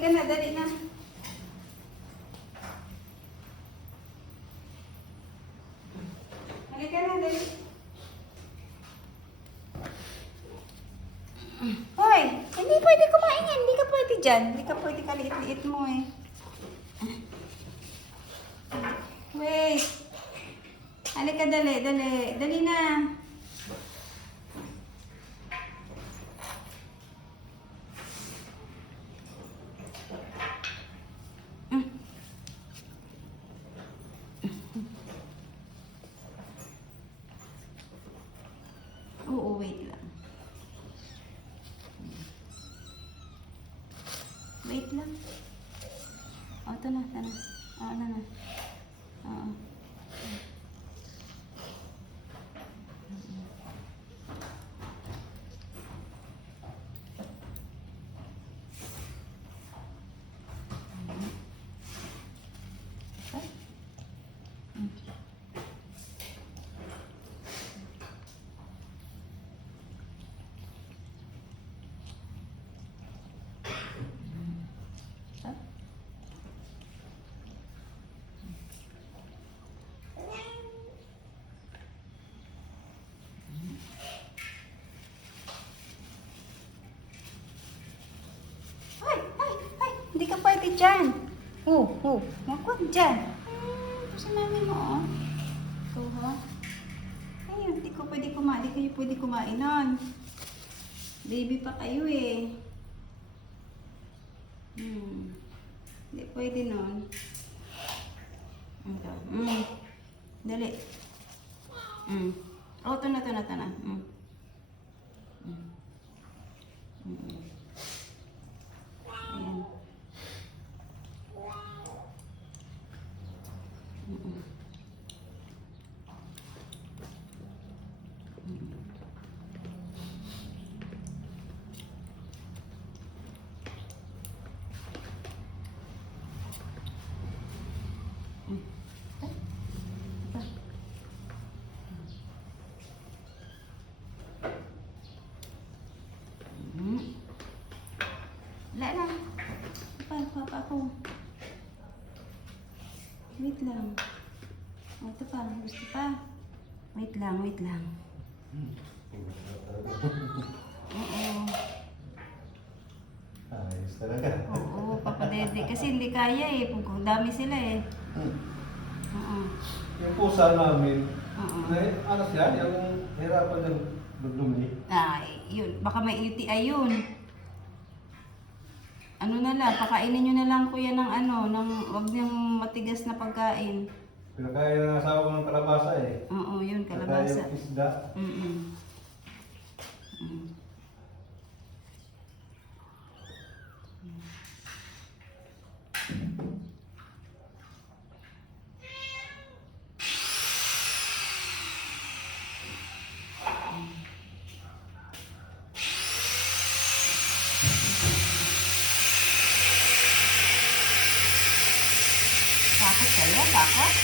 Halika na, dali na. Halika na, dali. Hoy, hindi pwede kumain yan. Hindi ka pwede dyan. Hindi ka pwede kaliit-liit mo eh. Wait. Halika, dali, dali. Dali na. Oo, wait lang. Wait lang. Oh, ito na, ito na. Oo, na na. Oo. Hindi ka pwede dyan. Wag dyan. Ito si mami mo, oh. Ito, ha? Ay, hindi ko pwede kumain. Hindi kayo pwede kumain nun. Baby pa kayo, eh. Hindi pwede nun. Ito. Dali. Oh, ito na, ito na, ito na. Ayan. Wala lang. Papa ako. Wait lang. Oh, ito pa. Gusto pa. Wait lang, wait lang. Oo. Ayos talaga. Oo, Papa Dede. Kasi hindi kaya eh. Dami sila eh. Oo. Yung pusa namin, Oo. ano siya, yung hirapan ng dumi. Yun. Baka may UTI yun. Ano na lang, pakainin nyo na lang kuya ng wag niyang matigas na pagkain. Pinakain ng asawa ko ng kalabasa eh. Oo, yun, Kaya kalabasa. yung isda. Takot kayo? Takot?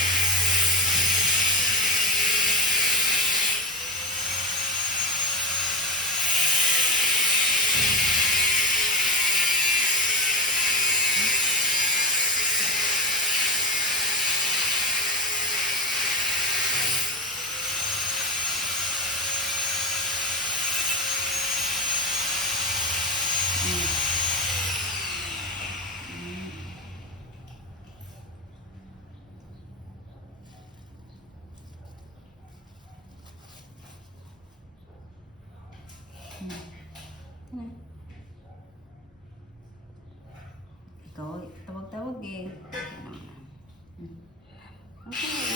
Ikaw, tawag-tawag eh. Okay.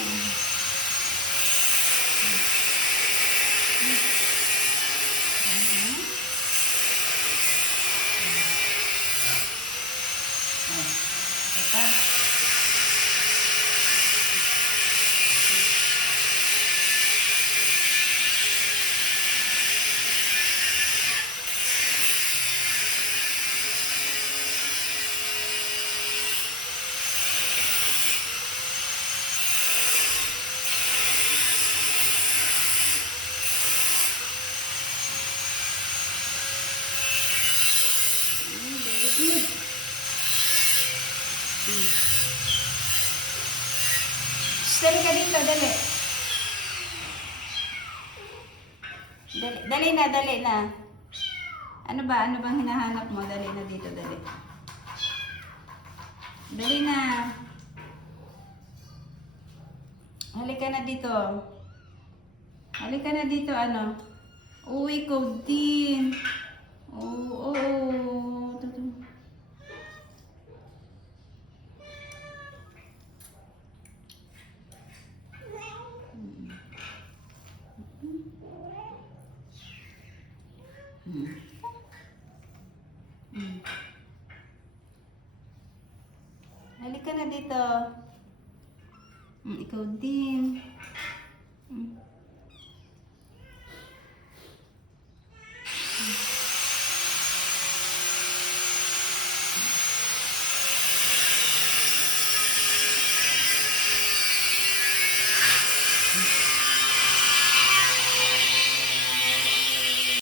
Dali ka dito, dali. Dali na, dali na. Ano ba? Ano bang hinahanap mo? Dali na dito, dali. Dali na. Halika na dito. Halika na dito, ano? Uy, ikaw din. Oo, oo. Halika na dito. Ikaw din.